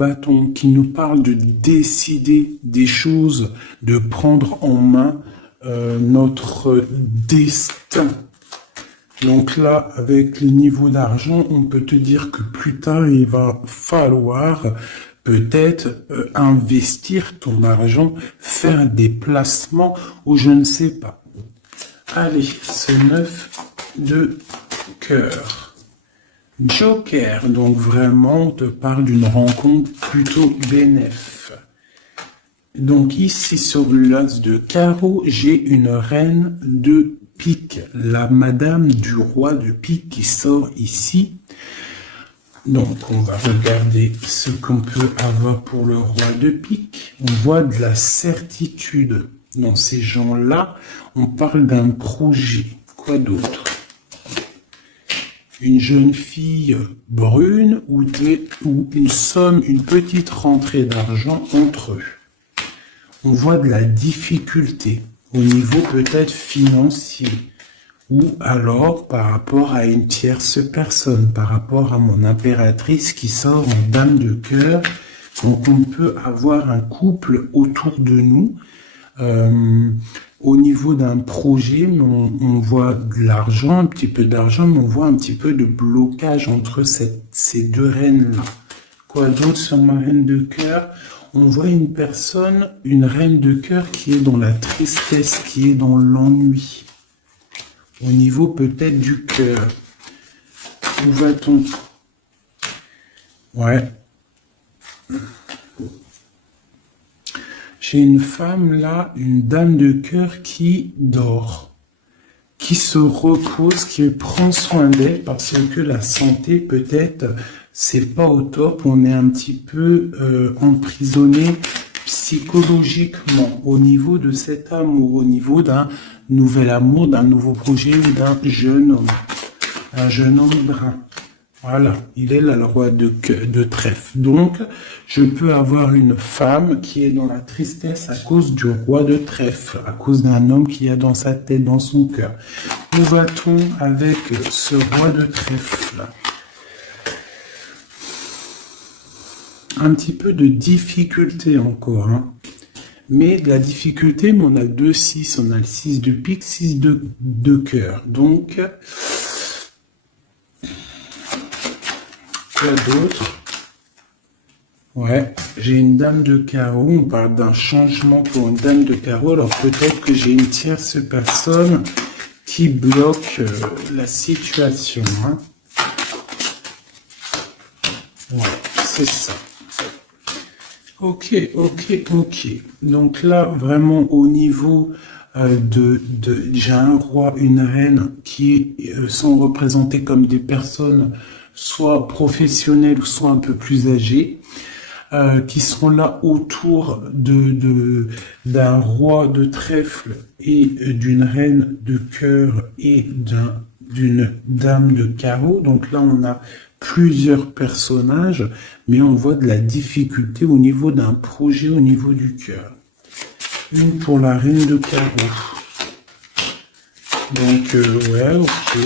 bâton qui nous parle de décider des choses, de prendre en main notre destin. Donc là, avec le niveau d'argent, on peut te dire que plus tard, il va falloir peut-être investir ton argent, faire des placements ou je ne sais pas. Allez, ce 9 de cœur. Joker, donc vraiment, on te parle d'une rencontre plutôt bénéfique. Donc ici, sur l'as de carreau, j'ai une reine de pique, la madame du roi de pique qui sort ici. Donc, on va regarder ce qu'on peut avoir pour le roi de pique. On voit de la certitude dans ces gens-là. On parle d'un projet. Quoi d'autre? Une jeune fille brune ou une somme, une petite rentrée d'argent entre eux. On voit de la difficulté au niveau peut-être financier ou alors par rapport à une tierce personne, par rapport à mon impératrice qui sort en dame de cœur. Donc on peut avoir un couple autour de nous. Au niveau d'un projet, on voit de l'argent, un petit peu d'argent, mais on voit un petit peu de blocage entre ces deux reines-là. Quoi d'autre sur ma reine de cœur? On voit une personne, une reine de cœur qui est dans la tristesse, qui est dans l'ennui. Au niveau peut-être du cœur. Où va-t-on? Ouais. J'ai une femme là, une dame de cœur qui dort, qui se repose, qui prend soin d'elle parce que la santé peut-être c'est pas au top, on est un petit peu emprisonné psychologiquement au niveau de cet amour, au niveau d'un nouvel amour, d'un nouveau projet ou d'un jeune homme, un jeune homme brun. Voilà, il est là le roi de trèfle. Donc, je peux avoir une femme qui est dans la tristesse à cause du roi de trèfle, à cause d'un homme qui a dans sa tête, dans son cœur. Où va-t-on avec ce roi de trèfle? Un petit peu de difficulté encore, hein. Mais de la difficulté, mais on a 2-6, on a le 6 de pique, 6 de cœur. Donc, quoi d'autre? Ouais, j'ai une dame de carreau, on parle d'un changement pour une dame de carreau, alors peut-être que j'ai une tierce personne qui bloque la situation, hein. Ouais, c'est ça. Ok. Donc là, vraiment au niveau j'ai un roi, une reine qui sont représentés comme des personnes soit professionnelles ou soit un peu plus âgées, qui seront là autour d'un roi de trèfle et d'une reine de cœur et d'une dame de carreau. Donc là, on a plusieurs personnages, mais on voit de la difficulté au niveau d'un projet, au niveau du cœur. Une pour la reine de carreau. Donc, ouais, ok,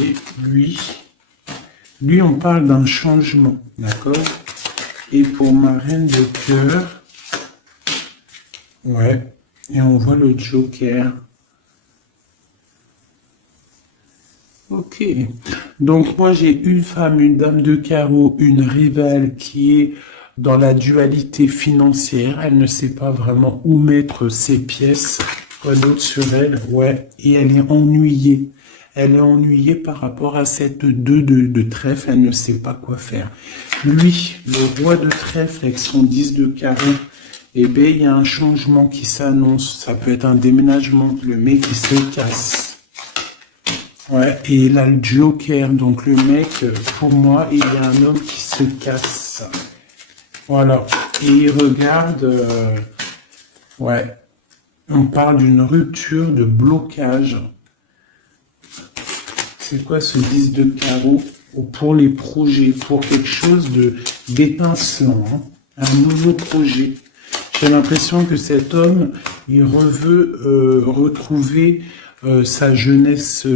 lui, on parle d'un changement, d'accord? Et pour ma reine de cœur, ouais, et on voit le joker. Ok. Donc moi j'ai une femme, une dame de carreau, une rivale qui est dans la dualité financière. Elle ne sait pas vraiment où mettre ses pièces. Quoi d'autre sur elle? Ouais. Et elle est ennuyée. Elle est ennuyée par rapport à cette 2 de trèfle. Elle ne sait pas quoi faire. Lui, le roi de trèfle avec son 10 de carreau, eh bien il y a un changement qui s'annonce. Ça peut être un déménagement. Le mec qui se casse. Ouais, et là le joker, donc le mec, pour moi, il y a un homme qui se casse. Voilà, et il regarde, ouais, on parle d'une rupture, de blocage. C'est quoi ce 10 de carreau? Pour les projets, pour quelque chose d'étincelant, hein, un nouveau projet. J'ai l'impression que cet homme, il veut retrouver sa jeunesse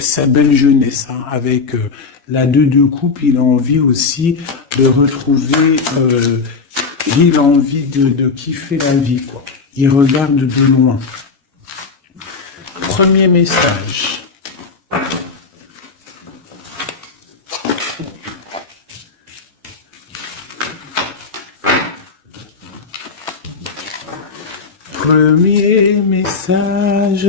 sa belle jeunesse, hein, avec la 2 de coupe, il a envie aussi de retrouver, il a envie de kiffer la vie, quoi. Il regarde de loin. Premier message. Premier message.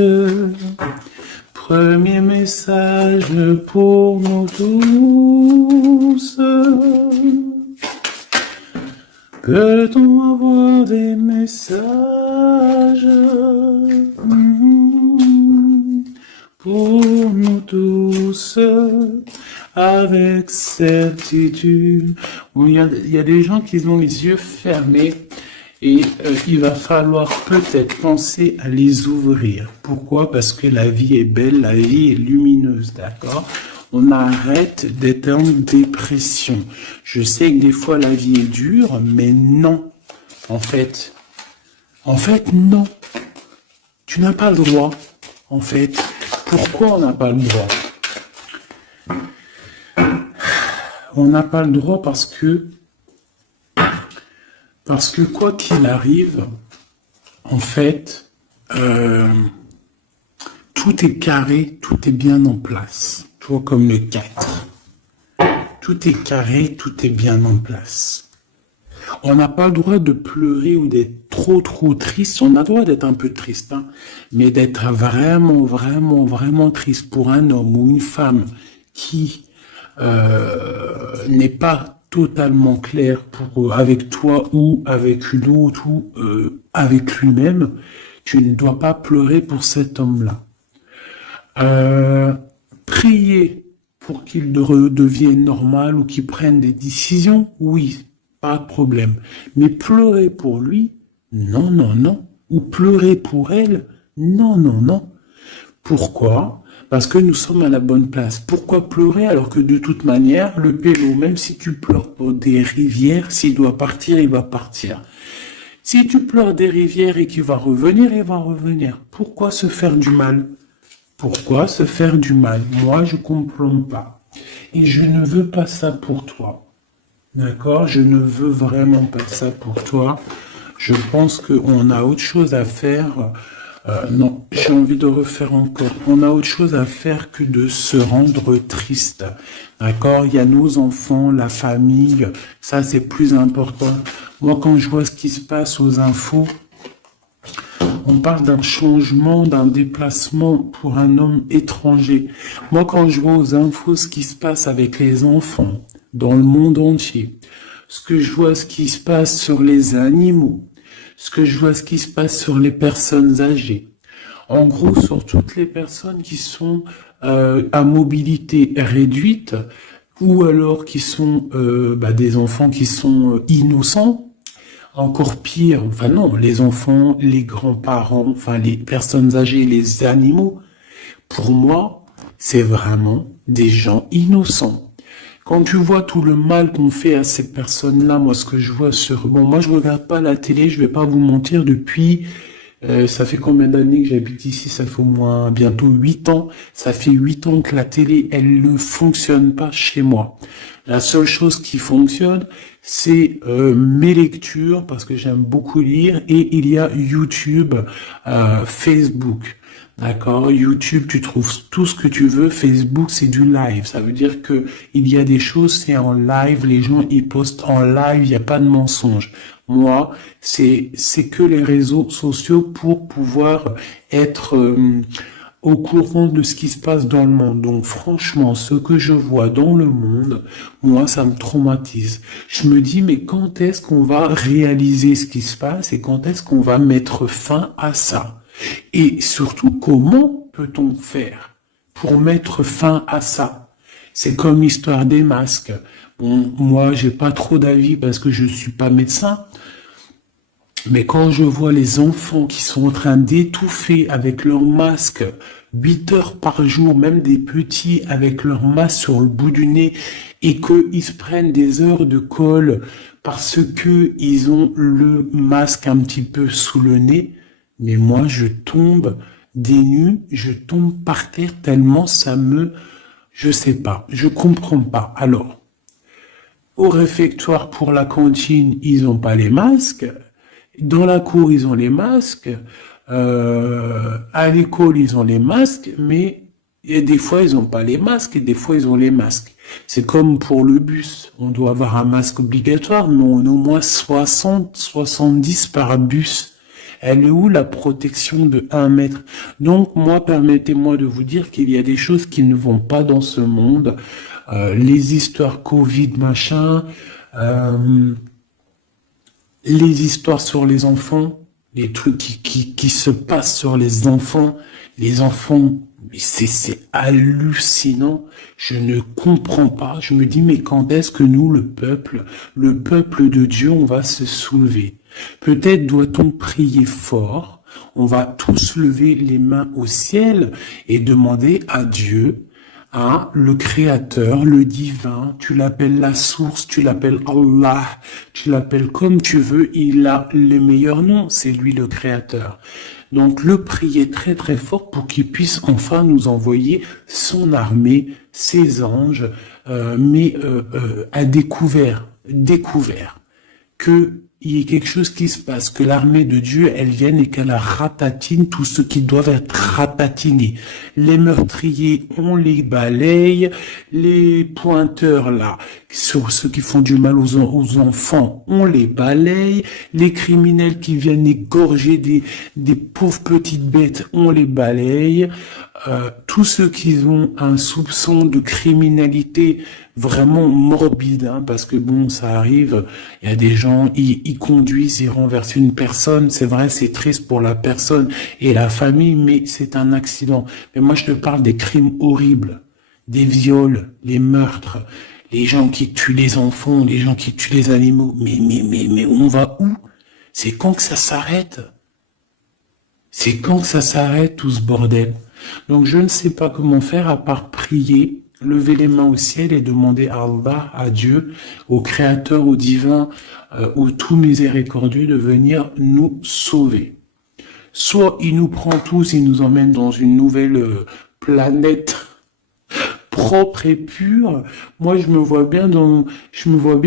Premier message pour nous tous. Peut-on avoir des messages pour nous tous avec certitude? Bon, il y a des gens qui ont les yeux fermés. Et il va falloir peut-être penser à les ouvrir. Pourquoi? Parce que la vie est belle, la vie est lumineuse, d'accord? On arrête d'être en dépression. Je sais que des fois la vie est dure, mais non. En fait, non. Tu n'as pas le droit. En fait, pourquoi on n'a pas le droit? On n'a pas le droit parce que quoi qu'il arrive, en fait, tout est carré, tout est bien en place. Tu vois, comme le 4. Tout est carré, tout est bien en place. On n'a pas le droit de pleurer ou d'être trop triste. On a le droit d'être un peu triste, hein, mais d'être vraiment triste pour un homme ou une femme qui n'est pas totalement clair avec toi ou avec une autre ou avec lui-même, tu ne dois pas pleurer pour cet homme-là. Prier pour qu'il redevienne normal ou qu'il prenne des décisions, oui, pas de problème. Mais pleurer pour lui, non. Ou pleurer pour elle, non. Pourquoi ? Parce que nous sommes à la bonne place. Pourquoi pleurer alors que de toute manière, le pélo, même si tu pleures pour des rivières, s'il doit partir, il va partir. Si tu pleures des rivières et qu'il va revenir, il va revenir. Pourquoi se faire du mal? Pourquoi se faire du mal? Moi, je comprends pas. Et je ne veux pas ça pour toi. D'accord? Je ne veux vraiment pas ça pour toi. Je pense qu'on a autre chose à faire. Non, j'ai envie de refaire encore. On a autre chose à faire que de se rendre triste. D'accord? Il y a nos enfants, la famille. Ça, c'est plus important. Moi, quand je vois ce qui se passe aux infos, on parle d'un changement, d'un déplacement pour un homme étranger. Moi, quand je vois aux infos ce qui se passe avec les enfants dans le monde entier, ce que je vois ce qui se passe sur les animaux, ce que je vois ce qui se passe sur les personnes âgées, en gros sur toutes les personnes qui sont à mobilité réduite ou alors qui sont des enfants qui sont innocents. Encore pire, enfin non, les enfants, les grands-parents, enfin les personnes âgées, les animaux, pour moi, c'est vraiment des gens innocents. Quand tu vois tout le mal qu'on fait à ces personnes-là, moi ce que je vois moi je regarde pas la télé, je vais pas vous mentir, depuis, ça fait combien d'années que j'habite ici? Ça fait au moins bientôt 8 ans. Ça fait 8 ans que la télé, elle ne fonctionne pas chez moi. La seule chose qui fonctionne, c'est mes lectures, parce que j'aime beaucoup lire, et il y a YouTube, Facebook. D'accord? YouTube, tu trouves tout ce que tu veux. Facebook, c'est du live. Ça veut dire que il y a des choses, c'est en live. Les gens, ils postent en live. Il n'y a pas de mensonge. Moi, c'est que les réseaux sociaux pour pouvoir être au courant de ce qui se passe dans le monde. Donc franchement, ce que je vois dans le monde, moi, ça me traumatise. Je me dis, mais quand est-ce qu'on va réaliser ce qui se passe et quand est-ce qu'on va mettre fin à ça? Et surtout, comment peut-on faire pour mettre fin à ça? C'est comme l'histoire des masques. Bon, moi, j'ai pas trop d'avis parce que je suis pas médecin. Mais quand je vois les enfants qui sont en train d'étouffer avec leur masque 8 heures par jour, même des petits avec leur masque sur le bout du nez, et qu'ils se prennent des heures de colle parce que ils ont le masque un petit peu sous le nez, mais moi je tombe des nues, je tombe par terre tellement ça me... Je sais pas, je comprends pas. Alors, au réfectoire pour la cantine, ils ont pas les masques. Dans la cour, ils ont les masques. À l'école, ils ont les masques, mais et des fois, ils n'ont pas les masques et des fois, ils ont les masques. C'est comme pour le bus. On doit avoir un masque obligatoire, mais on a au moins 60, 70 par bus. Elle est où la protection de 1 mètre? Donc, moi, permettez-moi de vous dire qu'il y a des choses qui ne vont pas dans ce monde. Les histoires Covid, machin, les histoires sur les enfants, les trucs qui se passent sur les enfants, mais c'est hallucinant. Je ne comprends pas. Je me dis, mais quand est-ce que nous, le peuple de Dieu, on va se soulever? Peut-être doit-on prier fort. On va tous lever les mains au ciel et demander à Dieu, hein, le créateur, le divin, tu l'appelles la source, tu l'appelles Allah, tu l'appelles comme tu veux, il a le meilleur nom, c'est lui le créateur. Donc le prier très très fort pour qu'il puisse enfin nous envoyer son armée, ses anges, mais à découvert, que il y ait quelque chose qui se passe, que l'armée de Dieu, elle vienne et qu'elle ratatine tout ce qui doit être ratatiné. Les meurtriers, on les balaye, les pointeurs là, sur ceux qui font du mal aux enfants, on les balaye, les criminels qui viennent égorger des pauvres petites bêtes, on les balaye. Tous ceux qui ont un soupçon de criminalité vraiment morbide, hein, parce que bon, ça arrive, il y a des gens, ils conduisent, ils renversent une personne, c'est vrai, c'est triste pour la personne et la famille, mais c'est un accident. Mais moi, je te parle des crimes horribles, des viols, les meurtres, les gens qui tuent les enfants, les gens qui tuent les animaux. Mais on va où? C'est quand que ça s'arrête? C'est quand que ça s'arrête, tout ce bordel? Donc je ne sais pas comment faire à part prier, lever les mains au ciel et demander à Allah, à Dieu, au Créateur, au Divin, au tout miséricordieux de venir nous sauver. Soit il nous prend tous, il nous emmène dans une nouvelle planète propre et pure. Moi, je me vois bien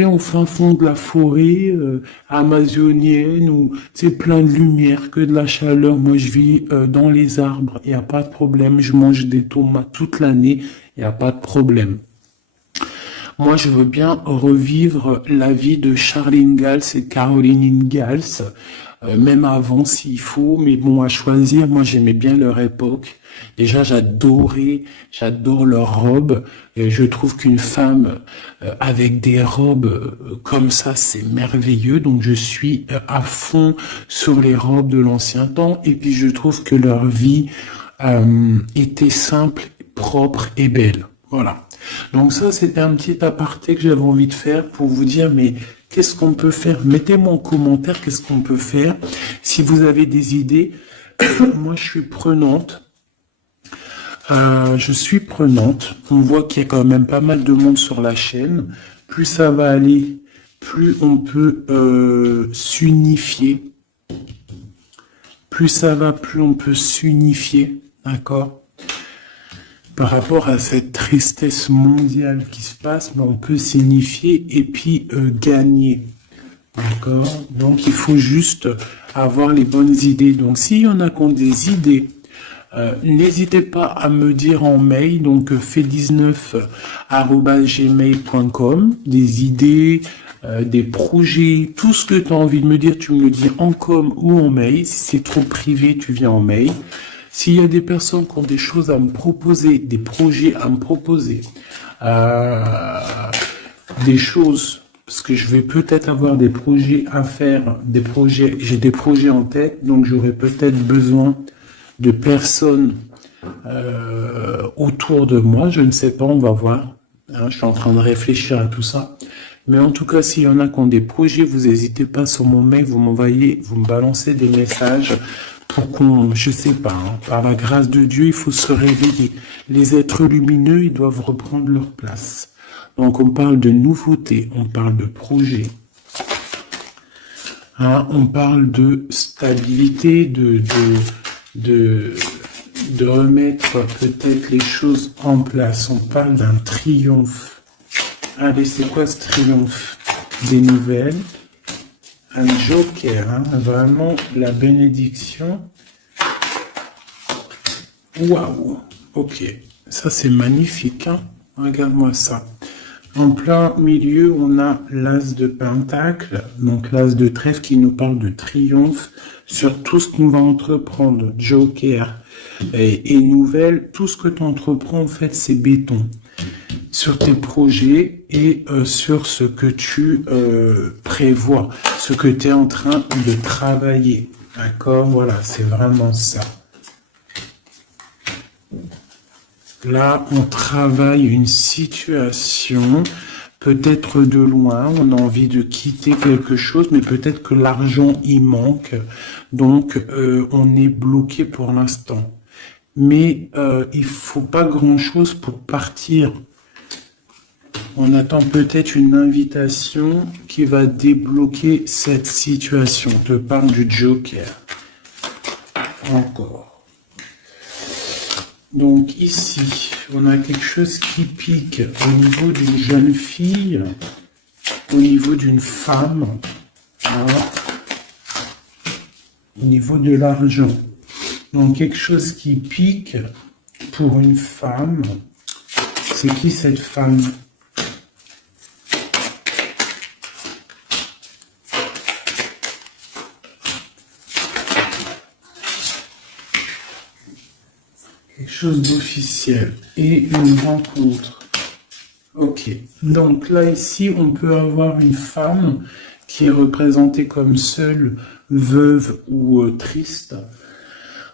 au fin fond de la forêt amazonienne où c'est plein de lumière, que de la chaleur. Moi, je vis dans les arbres, il n'y a pas de problème. Je mange des tomates toute l'année, il n'y a pas de problème. Moi, je veux bien revivre la vie de Charlene Gals et Caroline Ingalls, même avant s'il faut, mais bon, à choisir, moi j'aimais bien leur époque. Déjà, j'adore leurs robes. Et je trouve qu'une femme avec des robes comme ça, c'est merveilleux. Donc, je suis à fond sur les robes de l'ancien temps. Et puis, je trouve que leur vie était simple, propre et belle. Voilà. Donc ça, c'était un petit aparté que j'avais envie de faire pour vous dire, mais qu'est-ce qu'on peut faire? Mettez-moi en commentaire qu'est-ce qu'on peut faire. Si vous avez des idées, moi je suis prenante. On voit qu'il y a quand même pas mal de monde sur la chaîne. Plus ça va aller, plus on peut s'unifier. Plus ça va, plus on peut s'unifier. D'accord? Par rapport à cette tristesse mondiale qui se passe, on peut s'unifier et puis gagner. D'accord? Donc il faut juste avoir les bonnes idées. Donc s'il y en a qui ont des idées, n'hésitez pas à me dire en mail, donc fait19@gmail.com, des idées, des projets, tout ce que tu as envie de me dire, tu me le dis en com ou en mail. Si c'est trop privé, tu viens en mail. S'il y a des personnes qui ont des choses à me proposer, des projets à me proposer, des choses, parce que je vais peut-être avoir des projets à faire, j'ai des projets en tête, donc j'aurai peut-être besoin de personnes autour de moi, je ne sais pas, on va voir. Hein, je suis en train de réfléchir à tout ça. Mais en tout cas, s'il y en a qui ont des projets, vous n'hésitez pas sur mon mail, vous me balancez des messages pour qu'on, je sais pas, hein, par la grâce de Dieu, il faut se réveiller. Les êtres lumineux, ils doivent reprendre leur place. Donc on parle de nouveautés, on parle de projets, hein, on parle de stabilité, de de remettre peut-être les choses en place. On parle d'un triomphe. Allez, c'est quoi ce triomphe? Des nouvelles. Un joker, hein, vraiment la bénédiction. Waouh, ok, ça c'est magnifique, hein. Regarde-moi ça. En plein milieu, on a l'as de pentacle, donc l'as de trèfle qui nous parle de triomphe sur tout ce qu'on va entreprendre. Joker et nouvelle, tout ce que tu entreprends, en fait, c'est béton. Sur tes projets et sur ce que tu prévois, ce que tu es en train de travailler. D'accord? Voilà, c'est vraiment ça. Là, on travaille une situation, peut-être de loin, on a envie de quitter quelque chose, mais peut-être que l'argent y manque, donc on est bloqué pour l'instant. Mais il faut pas grand-chose pour partir. On attend peut-être une invitation qui va débloquer cette situation. On te parle du Joker. Encore. Donc ici, on a quelque chose qui pique au niveau d'une jeune fille, au niveau d'une femme, voilà, au niveau de l'argent. Donc quelque chose qui pique pour une femme. C'est qui cette femme? Quelque chose d'officiel et une rencontre. Ok, donc là ici on peut avoir une femme qui est représentée comme seule, veuve ou triste.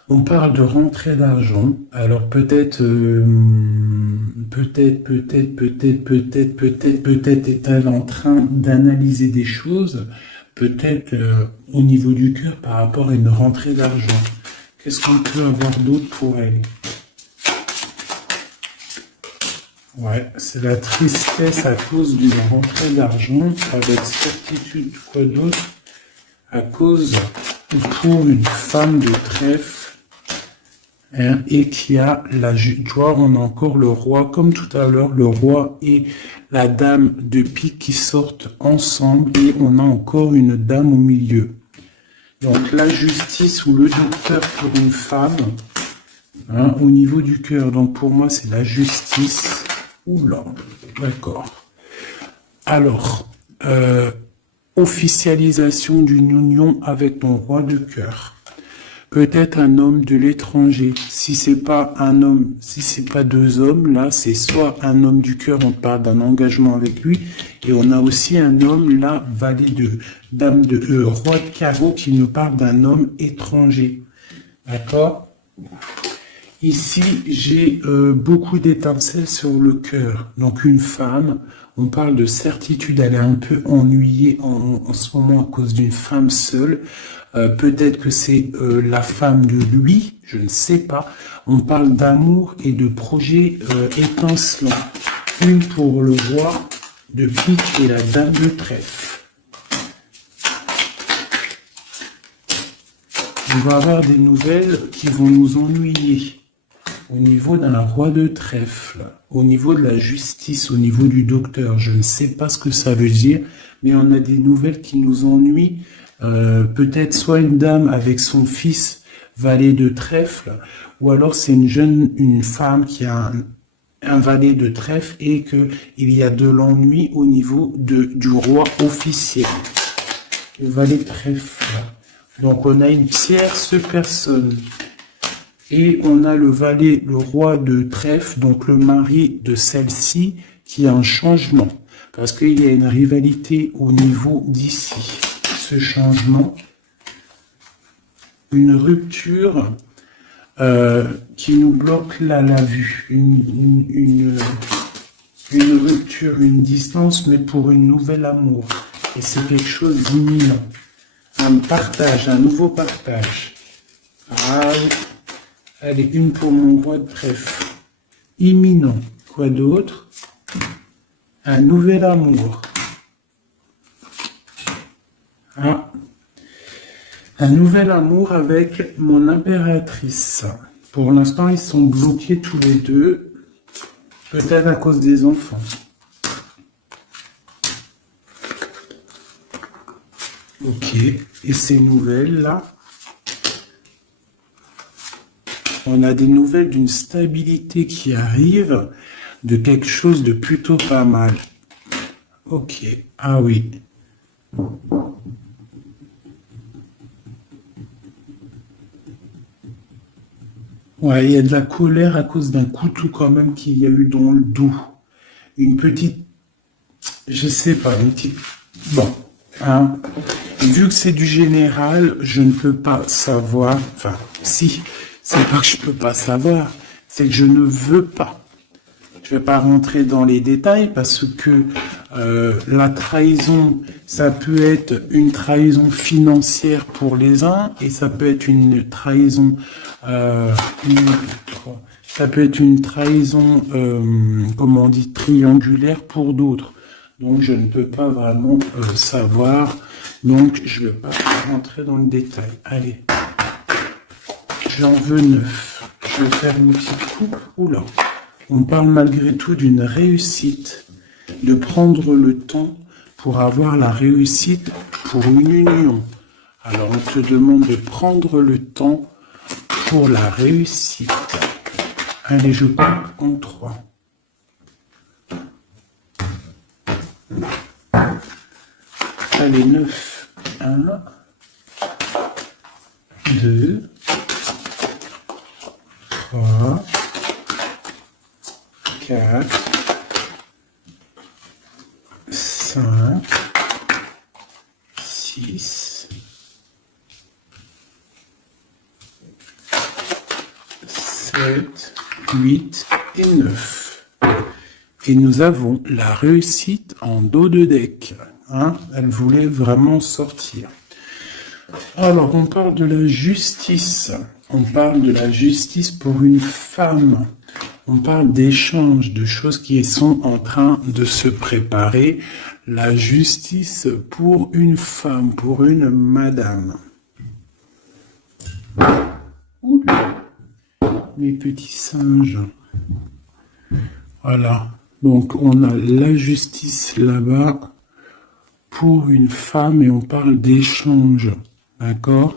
On parle de rentrée d'argent. Alors peut-être est-elle en train d'analyser des choses, peut-être au niveau du cœur par rapport à une rentrée d'argent. Qu'est-ce qu'on peut avoir d'autre pour elle? Ouais, c'est la tristesse à cause d'une rentrée d'argent, avec certitude, quoi d'autre? À cause, pour une femme de trèfle, hein, et qui a la, tu vois, on a encore le roi, comme tout à l'heure, le roi et la dame de pique qui sortent ensemble, et on a encore une dame au milieu. Donc la justice ou le docteur pour une femme, hein, au niveau du cœur, donc pour moi c'est la justice. Oula, d'accord. Alors, officialisation d'une union avec ton roi de cœur. Peut-être un homme de l'étranger. Si c'est pas un homme, si c'est pas deux hommes, là, c'est soit un homme du cœur, on parle d'un engagement avec lui, et on a aussi un homme, là, valet de dame de roi de carreau, qui nous parle d'un homme étranger. D'accord? Ici, j'ai beaucoup d'étincelles sur le cœur. Donc une femme, on parle de certitude, elle est un peu ennuyée en ce moment à cause d'une femme seule. Peut-être que c'est la femme de lui, je ne sais pas. On parle d'amour et de projets étincelants. Une pour le roi de pique et la dame de trèfle. On va avoir des nouvelles qui vont nous ennuyer. Au niveau d'un roi de trèfle, au niveau de la justice, au niveau du docteur, je ne sais pas ce que ça veut dire, mais on a des nouvelles qui nous ennuient. Peut-être soit une dame avec son fils valet de trèfle, ou alors c'est une femme qui a un valet de trèfle et que il y a de l'ennui au niveau du roi officiel. Le valet de trèfle. Donc on a une tierce personne. Et on a le valet, le roi de trèfle, donc le mari de celle-ci, qui a un changement. Parce qu'il y a une rivalité au niveau d'ici. Ce changement, une rupture qui nous bloque la vue. Une rupture, une distance, mais pour une nouvelle amour. Et c'est quelque chose d'imminent. Un partage, un nouveau partage. Ah oui. Allez, une pour mon roi de trèfle. Imminent. Quoi d'autre? Un nouvel amour. Ah. Un nouvel amour avec mon impératrice. Pour l'instant, ils sont bloqués tous les deux, peut-être à cause des enfants. Ok, et ces nouvelles-là, on a des nouvelles d'une stabilité qui arrive, de quelque chose de plutôt pas mal. Ok, ah oui. Ouais, il y a de la colère à cause d'un couteau quand même qu'il y a eu dans le dos. Une petite, je sais pas, une petite... Bon, hein. Vu que c'est du général, je ne peux pas savoir, enfin, si, c'est pas que je peux pas savoir, c'est que je ne veux pas. Je vais pas rentrer dans les détails parce que la trahison, ça peut être une trahison financière pour les uns et ça peut être une trahison, ça peut être une trahison, comment on dit, triangulaire pour d'autres. Donc je ne peux pas vraiment savoir. Donc je ne vais pas rentrer dans le détail. Allez, j'en veux 9. Je vais faire une petite coupe. Oula. On parle malgré tout d'une réussite, de prendre le temps pour avoir la réussite pour une union. Alors on te demande de prendre le temps pour la réussite. Allez, je coupe en 3. Allez, 9. 1, 2, 3, 4, 5, 6, 7, 8 et 9. Et nous avons la réussite en dos de deck. Hein, elle voulait vraiment sortir. Alors, on parle de la justice. On parle de la justice pour une femme. On parle d'échanges, de choses qui sont en train de se préparer. La justice pour une femme, pour une madame. Oula, mes petits singes. Voilà. Donc, on a la justice là-bas pour une femme et on parle d'échange. D'accord ?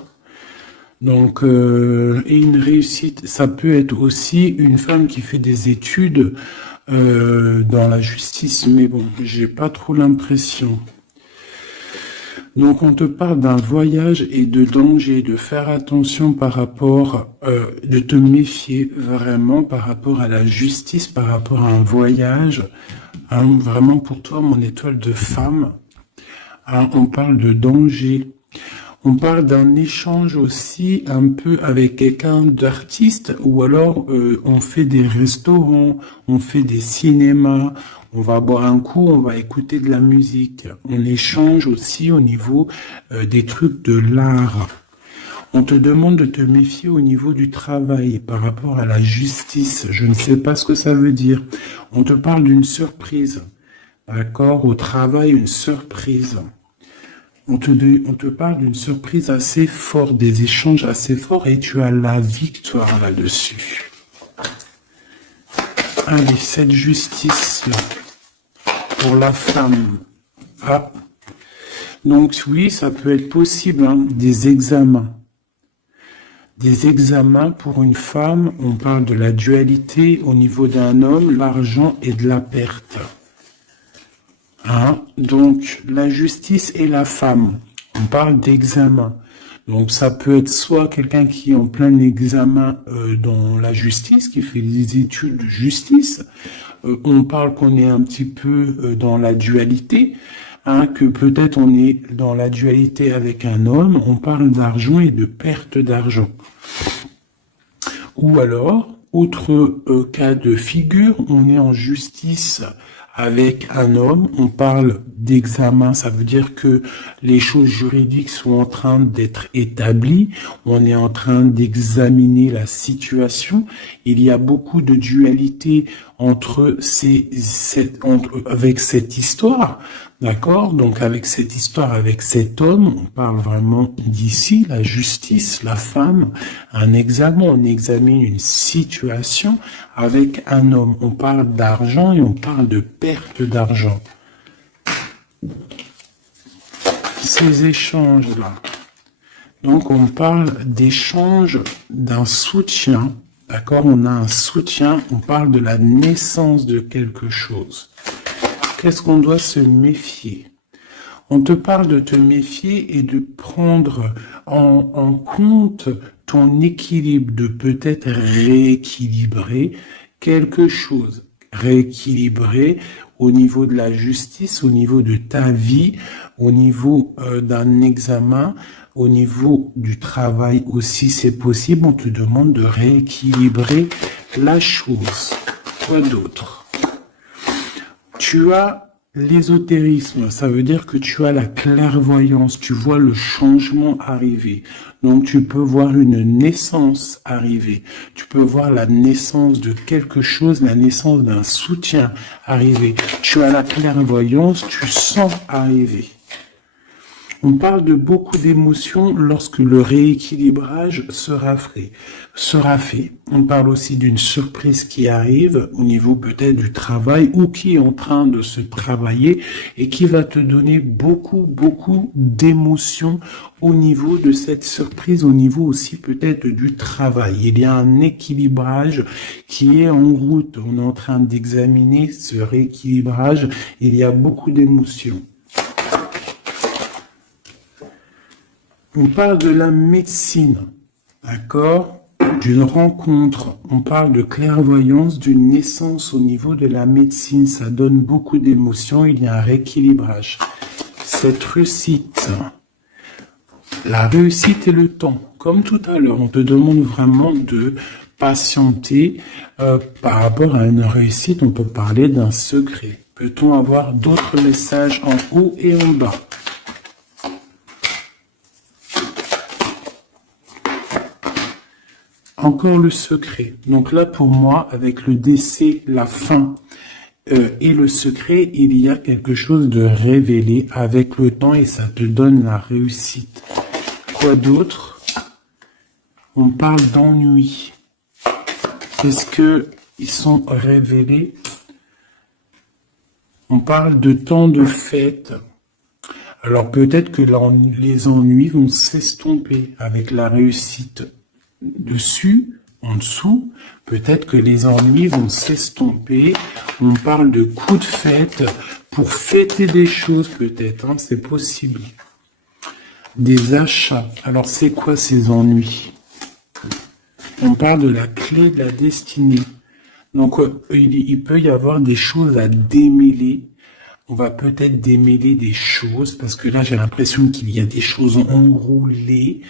Donc, et une réussite, ça peut être aussi une femme qui fait des études dans la justice, mais bon, j'ai pas trop l'impression. Donc, on te parle d'un voyage et de danger, de faire attention par rapport, de te méfier vraiment par rapport à la justice, par rapport à un voyage, hein, vraiment pour toi, mon étoile de femme. Hein, on parle de danger. On parle d'un échange aussi un peu avec quelqu'un d'artiste ou alors on fait des restaurants, on fait des cinémas, on va boire un coup, on va écouter de la musique. On échange aussi au niveau des trucs de l'art. On te demande de te méfier au niveau du travail par rapport à la justice. Je ne sais pas ce que ça veut dire. On te parle d'une surprise. D'accord ? Au travail, une surprise. On te parle d'une surprise assez forte, des échanges assez forts et tu as la victoire là-dessus. Allez, cette justice-là, pour la femme. Ah. Donc oui, ça peut être possible, hein, des examens. Des examens pour une femme, on parle de la dualité au niveau d'un homme, l'argent et de la perte. Hein? Donc, la justice et la femme, on parle d'examen. Donc, ça peut être soit quelqu'un qui est en plein examen dans la justice, qui fait des études de justice. On parle qu'on est un petit peu dans la dualité, hein, que peut-être on est dans la dualité avec un homme. On parle d'argent et de perte d'argent. Ou alors, autre cas de figure, on est en justice avec un homme, on parle d'examen, ça veut dire que les choses juridiques sont en train d'être établies, on est en train d'examiner la situation, il y a beaucoup de dualité avec cette histoire, D'accord? Donc avec cette histoire, avec cet homme, on parle vraiment d'ici, la justice, la femme, un examen, on examine une situation avec un homme. On parle d'argent et on parle de perte d'argent. Ces échanges-là. Donc on parle d'échange d'un soutien. D'accord? On a un soutien, on parle de la naissance de quelque chose. Qu'est-ce qu'on doit se méfier? On te parle de te méfier et de prendre en compte ton équilibre, de peut-être rééquilibrer quelque chose. Rééquilibrer au niveau de la justice, au niveau de ta vie, au niveau d'un examen, au niveau du travail aussi, c'est possible. On te demande de rééquilibrer la chose. Quoi d'autre? Tu as l'ésotérisme, ça veut dire que tu as la clairvoyance, tu vois le changement arriver. Donc tu peux voir une naissance arriver, tu peux voir la naissance de quelque chose, la naissance d'un soutien arriver. Tu as la clairvoyance, tu sens arriver. On parle de beaucoup d'émotions lorsque le rééquilibrage sera fait. On parle aussi d'une surprise qui arrive au niveau peut-être du travail ou qui est en train de se travailler et qui va te donner beaucoup d'émotions au niveau de cette surprise, au niveau aussi peut-être du travail. Il y a un équilibrage qui est en route. On est en train d'examiner ce rééquilibrage. Il y a beaucoup d'émotions. On parle de la médecine, d'accord? D'une rencontre. On parle de clairvoyance, d'une naissance au niveau de la médecine. Ça donne beaucoup d'émotions. Il y a un rééquilibrage. Cette réussite, la réussite et le temps. Comme tout à l'heure, on te demande vraiment de patienter par rapport à une réussite. On peut parler d'un secret. Peut-on avoir d'autres messages en haut et en bas? Encore le secret. Donc là, pour moi, avec le décès, la fin et le secret, il y a quelque chose de révélé avec le temps et ça te donne la réussite. Quoi d'autre? On parle d'ennui. Est-ce que ils sont révélés? On parle de temps de fête. Alors peut-être que les ennuis vont s'estomper avec la réussite. Dessus, en dessous, peut-être que les ennuis vont s'estomper. On parle de coups de fête pour fêter des choses peut-être, hein, c'est possible. Des achats. Alors c'est quoi ces ennuis? On parle de la clé de la destinée. Donc il peut y avoir des choses à démêler. On va peut-être démêler des choses parce que là j'ai l'impression qu'il y a des choses enroulées.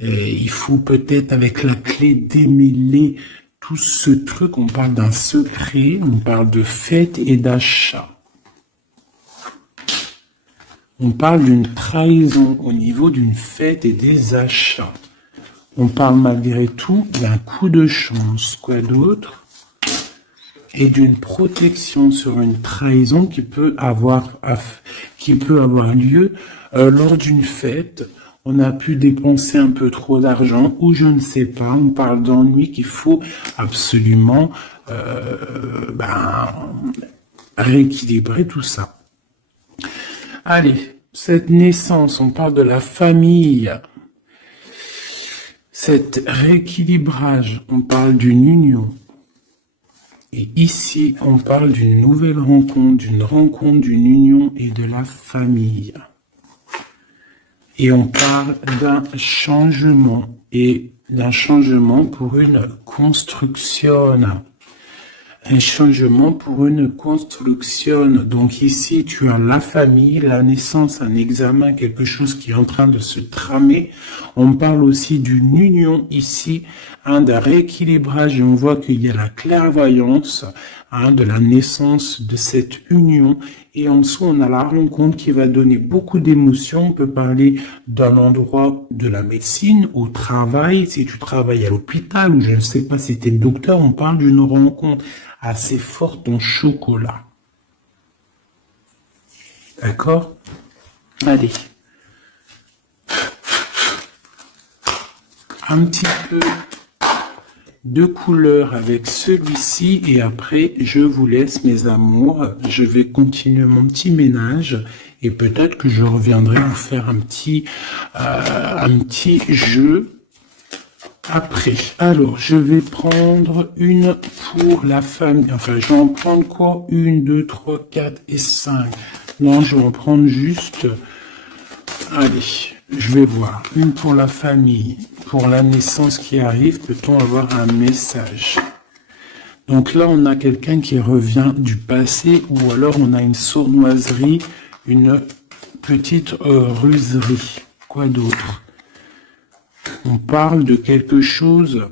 Il faut peut-être avec la clé démêler tout ce truc. On parle d'un secret, on parle de fête et d'achat. On parle d'une trahison au niveau d'une fête et des achats. On parle malgré tout d'un coup de chance. Quoi d'autre? Et d'une protection sur une trahison qui peut avoir lieu lors d'une fête. On a pu dépenser un peu trop d'argent ou je ne sais pas. On parle d'ennui qu'il faut absolument rééquilibrer tout ça. Allez, cette naissance, on parle de la famille. Cet rééquilibrage, on parle d'une union. Et ici, on parle d'une nouvelle rencontre, d'une union et de la famille. Et on parle d'un changement, et d'un changement pour une construction. Un changement pour une construction. Donc ici, tu as la famille, la naissance, un examen, quelque chose qui est en train de se tramer. On parle aussi d'une union ici, d'un rééquilibrage, et on voit qu'il y a la clairvoyance, de la naissance de cette union. Et en dessous, on a la rencontre qui va donner beaucoup d'émotions. On peut parler d'un endroit de la médecine, au travail, si tu travailles à l'hôpital, ou je ne sais pas si tu es docteur, on parle d'une rencontre assez forte en chocolat. D'accord? Allez. Un petit peu de couleur avec celui-ci et après je vous laisse mes amours, je vais continuer mon petit ménage et peut-être que je reviendrai vous faire un petit jeu après. Alors je vais prendre une pour la famille, enfin je vais en prendre quoi? 1, 2, 3, 4 et 5. Non, je vais en prendre juste, allez, je vais voir. Une pour la famille, pour la naissance qui arrive, peut-on avoir un message? Donc là, on a quelqu'un qui revient du passé, ou alors on a une sournoiserie, une petite ruserie. Quoi d'autre? On parle de quelque chose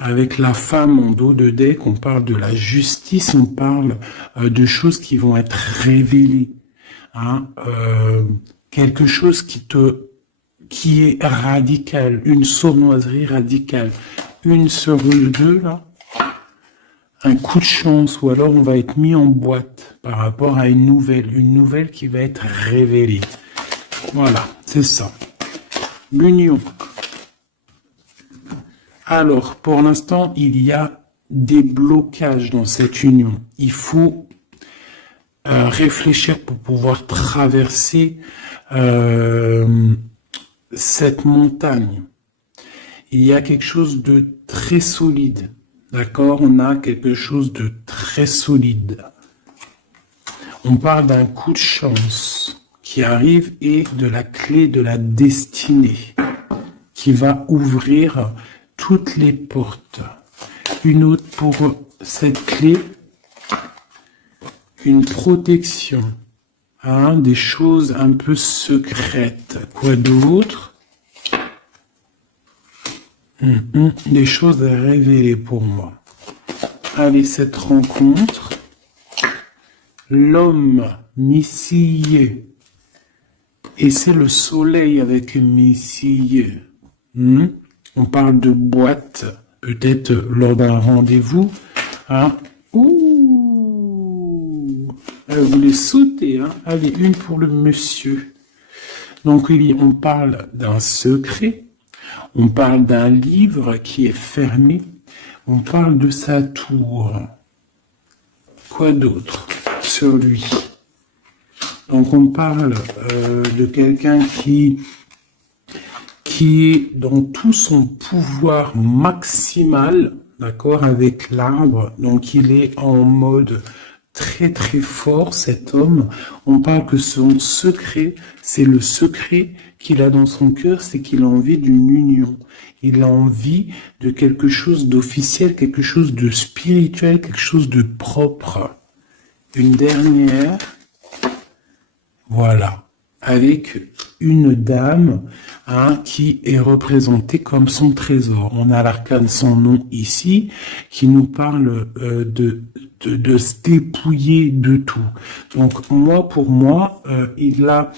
avec la femme en dos de deck, on parle de la justice, on parle de choses qui vont être révélées. Hein, quelque chose qui est radical, une sournoiserie radicale, une sur deux là, un coup de chance, ou alors on va être mis en boîte par rapport à une nouvelle qui va être révélée. Voilà, c'est ça. L'union. Alors, pour l'instant, il y a des blocages dans cette union. Il faut réfléchir pour pouvoir traverser cette montagne. Il y a quelque chose de très solide, d'accord? On a quelque chose de très solide. On parle d'un coup de chance qui arrive et de la clé de la destinée qui va ouvrir toutes les portes. Une autre pour cette clé, une protection, hein, des choses un peu secrètes. Quoi d'autre? Des choses à révéler pour moi. Allez, cette rencontre, l'homme missillé, et c'est le soleil avec missillé. On parle de boîte, peut-être lors d'un rendez-vous. Hein. Ouh, elle voulait sauter. Hein. Allez, une pour le monsieur. Donc, on parle d'un secret. On parle d'un livre qui est fermé. On parle de sa tour. Quoi d'autre sur lui? Donc, on parle de quelqu'un qui est dans tout son pouvoir maximal, d'accord, avec l'arbre. Donc, il est en mode très très fort, cet homme. On parle que son secret, c'est le secret qu'il a dans son cœur, c'est qu'il a envie d'une union. Il a envie de quelque chose d'officiel, quelque chose de spirituel, quelque chose de propre. Une dernière, voilà, avec une dame, hein, qui est représentée comme son trésor. On a l'arcane sans nom ici, qui nous parle de se dépouiller de tout. Donc moi, pour moi, il a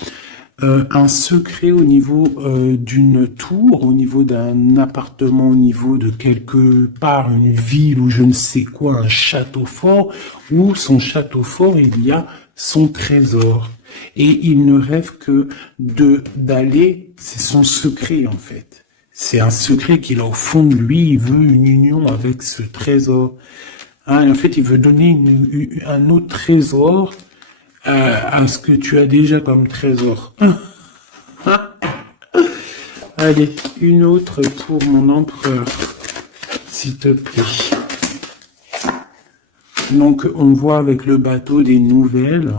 un secret au niveau d'une tour, au niveau d'un appartement, au niveau de quelque part, une ville ou je ne sais quoi, un château fort, où son château fort, il y a son trésor. Et il ne rêve que d'aller, c'est son secret en fait. C'est un secret qu'il a au fond de lui, il veut une union avec ce trésor. Hein, et en fait, il veut donner un autre trésor à ce que tu as déjà comme trésor. Allez, une autre pour mon empereur, s'il te plaît. Donc, on voit avec le bateau des nouvelles.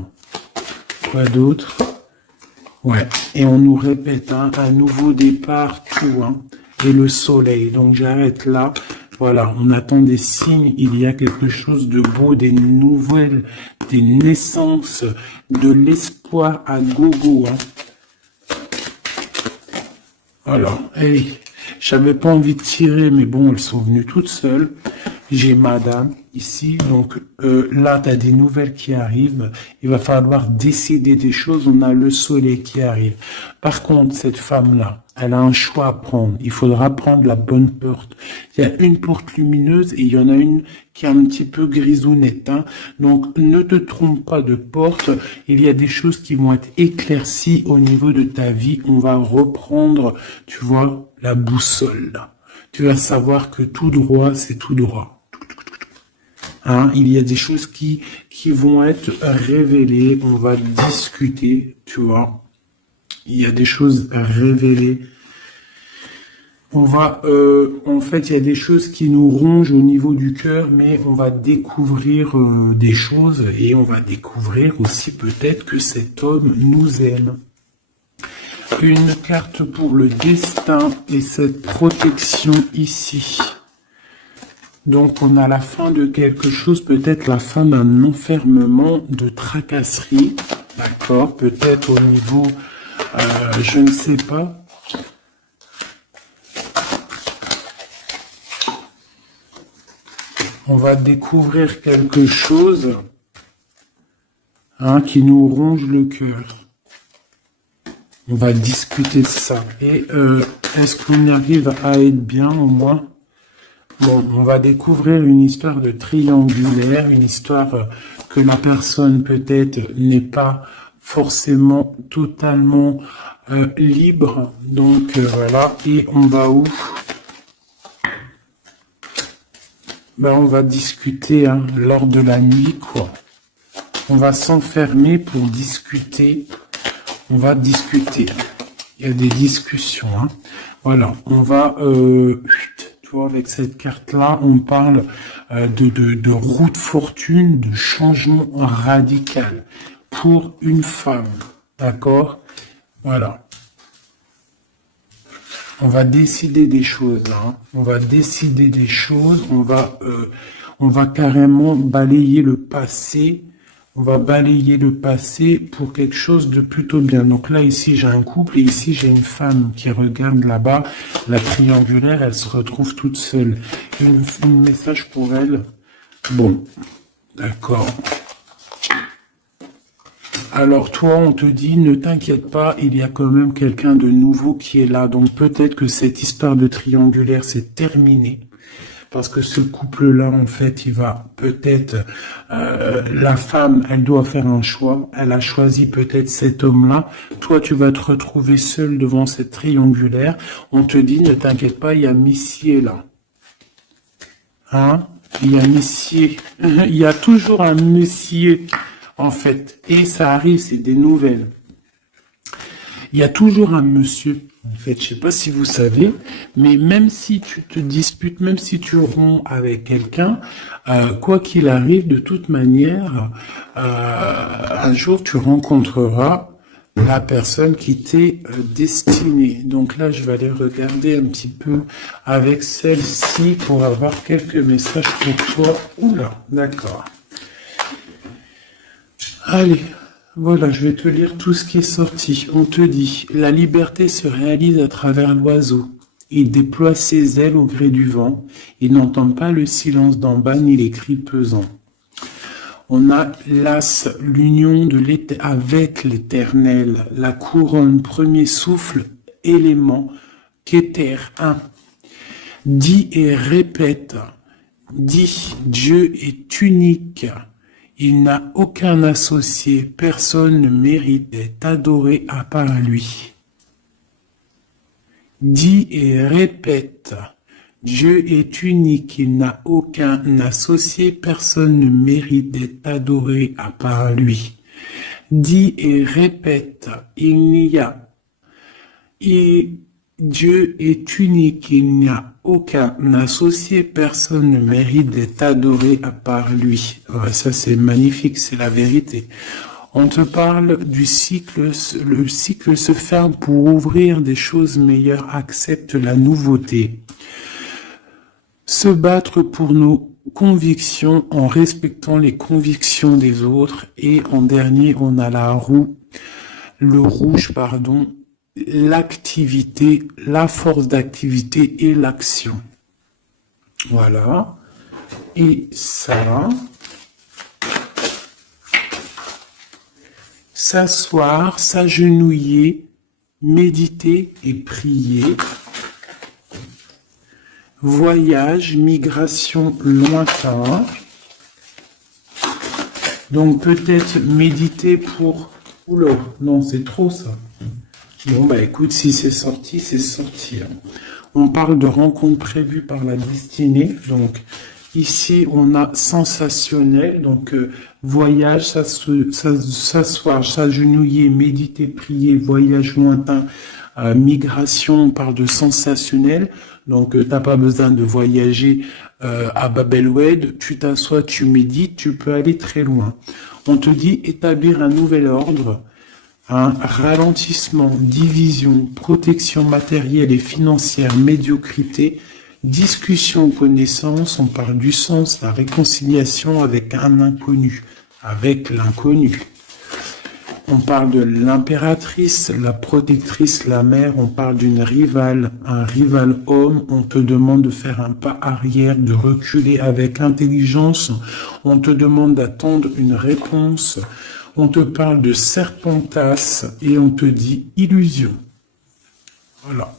Quoi d'autre? Ouais, et on nous répète, hein, un nouveau départ, tout, hein, et le soleil. Donc j'arrête là. Voilà, on attend des signes, il y a quelque chose de beau, des nouvelles, des naissances, de l'espoir à gogo. Hein. Voilà, hey, j'avais pas envie de tirer, mais bon, elles sont venues toutes seules. j'ai madame ici, donc là, tu as des nouvelles qui arrivent. Il va falloir décider des choses. On a le soleil qui arrive. Par contre, cette femme-là, elle a un choix à prendre. Il faudra prendre la bonne porte. Il y a une porte lumineuse et il y en a une qui est un petit peu grisounette. Hein. Donc, ne te trompe pas de porte. Il y a des choses qui vont être éclaircies au niveau de ta vie. On va reprendre, tu vois, la boussole là. Tu vas savoir que tout droit, c'est tout droit. Hein, il y a des choses qui vont être révélées, on va discuter, tu vois. Il y a des choses révélées. On va, en fait, il y a des choses qui nous rongent au niveau du cœur, mais on va découvrir des choses et on va découvrir aussi peut-être que cet homme nous aime. Une carte pour le destin et cette protection ici. Donc, on a la fin de quelque chose, peut-être la fin d'un enfermement, de tracasserie, d'accord? Peut-être au niveau, je ne sais pas. On va découvrir quelque chose hein, qui nous ronge le cœur. On va discuter de ça. Et est-ce qu'on arrive à être bien au moins? Bon, on va découvrir une histoire de triangulaire, une histoire que la personne peut-être n'est pas forcément totalement libre. Donc voilà, et on va où? Ben, on va discuter hein, lors de la nuit, quoi. On va s'enfermer pour discuter. On va discuter. Il y a des discussions. Hein. Voilà, on va... tu vois, avec cette carte-là, on parle de roue de fortune, de changement radical pour une femme. D'accord? Voilà. On va décider des choses. Hein. On va décider des choses. On va carrément balayer le passé. On va balayer le passé pour quelque chose de plutôt bien. Donc là, ici, j'ai un couple et ici, j'ai une femme qui regarde là-bas. La triangulaire, elle se retrouve toute seule. Un message pour elle. Bon, d'accord. Alors toi, on te dit, ne t'inquiète pas, il y a quand même quelqu'un de nouveau qui est là. Donc peut-être que cette histoire de triangulaire, c'est terminé. Parce que ce couple-là, en fait, il va peut-être... la femme, elle doit faire un choix. Elle a choisi peut-être cet homme-là. Toi, tu vas te retrouver seul devant cette triangulaire. On te dit, ne t'inquiète pas, il y a Messier là. Hein? Il y a Messier. Il y a toujours un Messier, en fait. Et ça arrive, c'est des nouvelles. Il y a toujours un monsieur, en fait, je sais pas si vous savez, mais même si tu te disputes, même si tu romps avec quelqu'un, quoi qu'il arrive, de toute manière, un jour tu rencontreras la personne qui t'est destinée. Donc là, je vais aller regarder un petit peu avec celle-ci pour avoir quelques messages pour toi. Oula, d'accord. Allez. Voilà, je vais te lire tout ce qui est sorti. On te dit, la liberté se réalise à travers l'oiseau. Il déploie ses ailes au gré du vent. Il n'entend pas le silence d'en bas ni les cris pesants. On a l'as, l'union avec l'éternel, la couronne, premier souffle, élément, qu'éther, un. Dis et répète. Dis, Dieu est unique. Il n'a aucun associé, personne ne mérite d'être adoré à part lui. Dis et répète, Dieu est unique, il n'a aucun associé, personne ne mérite d'être adoré à part lui. Dis et répète, Dieu est unique, il n'y a aucun associé, personne ne mérite d'être adoré à part lui. Ouais, ça c'est magnifique, c'est la vérité. On te parle du cycle, le cycle se ferme pour ouvrir des choses meilleures, accepte la nouveauté. Se battre pour nos convictions en respectant les convictions des autres. Et en dernier, on a le rouge, pardon, l'activité, la force d'activité et l'action. Voilà. et ça. S'asseoir, s'agenouiller, méditer et prier. Voyage, migration, lointain. Donc peut-être méditer pour... Oula, non, c'est trop ça. Bon, bah écoute, si c'est sorti, c'est sorti. On parle de rencontres prévues par la destinée. Donc ici, on a sensationnel. Donc voyage, s'asseoir, s'agenouiller, méditer, prier, voyage lointain, migration, on parle de sensationnel. Donc t'as pas besoin de voyager à Bab el-Oued. Tu t'assois, tu médites, tu peux aller très loin. On te dit établir un nouvel ordre. Un ralentissement, division, protection matérielle et financière, médiocrité, discussion, connaissance, on parle du sens, la réconciliation avec un inconnu, avec l'inconnu. On parle de l'impératrice, la protectrice, la mère, on parle d'une rivale, un rival homme, on te demande de faire un pas arrière, de reculer avec intelligence, on te demande d'attendre une réponse. On te parle de serpentas et on te dit illusion. Voilà.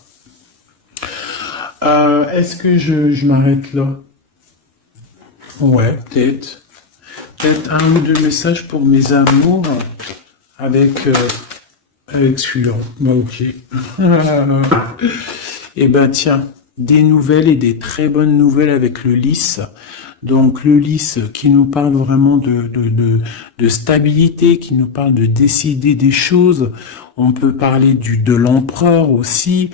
Est-ce que je m'arrête là? Ouais, peut-être. Peut-être un ou deux messages pour mes amours avec celui-là. Bah, ok. Eh ben tiens, des nouvelles et des très bonnes nouvelles avec le lys. Donc le lys qui nous parle vraiment de stabilité, qui nous parle de décider des choses. On peut parler de l'empereur aussi,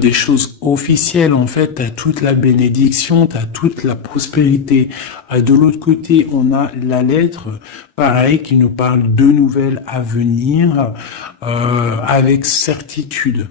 des choses officielles. En fait, t'as toute la bénédiction, t'as toute la prospérité. De l'autre côté, on a la lettre, pareil, qui nous parle de nouvelles à venir avec certitude.